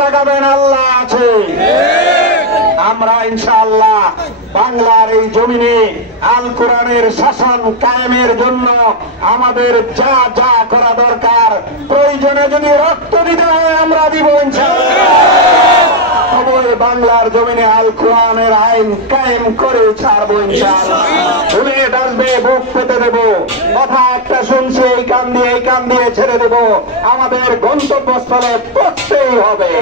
তাকাবেন, আল্লাহ আছে। আমরা ইনশাআল্লাহ বাংলার এই জমিনে আল কোরআনের শাসন কায়েমের জন্য আমাদের যা যা করা দরকার, প্রয়োজনে যদি রক্ত দিতে হয় আমরা দিব ইনশাআল্লাহ। তবে বাংলার জমিনে আল কোরআনের আইন কায়েম করে ছাড়বো ইনশাআল্লাহ। বুলেট আসবে, বুক পেতে দেব, কথা একটা শুনছি এই কান দিয়ে ছেড়ে দেব, আমাদের গন্তব্যস্থলে পড়তেই হবে।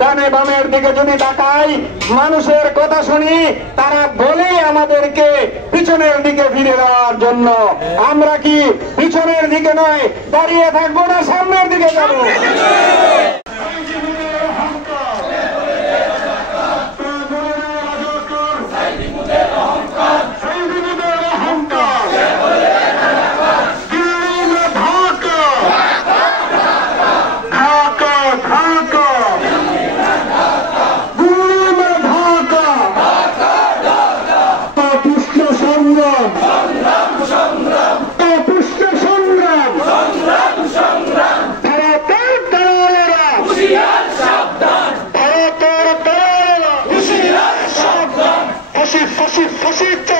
ডানে বামের দিকে যদি তাকাই, মানুষের কথা শুনি, তারা বলে আমাদেরকে পিছনের দিকে ফিরে দেওয়ার জন্য। আমরা কি পিছনের দিকে নয় দাঁড়িয়ে থাকবো, না সামনের দিকে যাবো? Fascista!